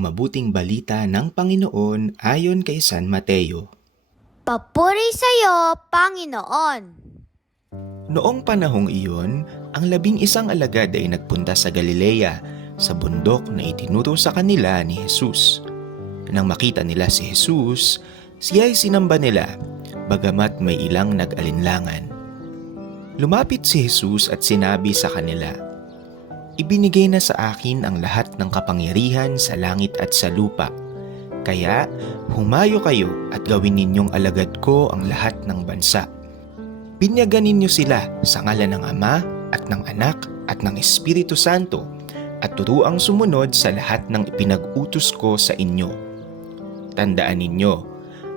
mabuting balita ng Panginoon ayon kay San Mateo. Papuri sa'yo, Panginoon! Noong panahong iyon, ang labing isang alagad ay nagpunta sa Galilea sa bundok na itinuro sa kanila ni Jesus. Nang makita nila si Jesus, siya ay sinamba nila, bagamat may ilang nag-alinlangan. Lumapit si Jesus at sinabi sa kanila, Ibinigay na sa akin ang lahat ng kapangyarihan sa langit at sa lupa. Kaya humayo kayo at gawin ninyong alagad ko ang lahat ng bansa. Binyagan ninyo sila sa ngalan ng Ama at ng Anak at ng Espiritu Santo at turuang sumunod sa lahat ng ipinag-utos ko sa inyo. Tandaan ninyo,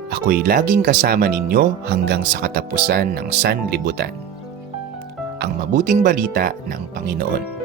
ako'y laging kasama ninyo hanggang sa katapusan ng sanlibutan. Ang mabuting balita ng Panginoon.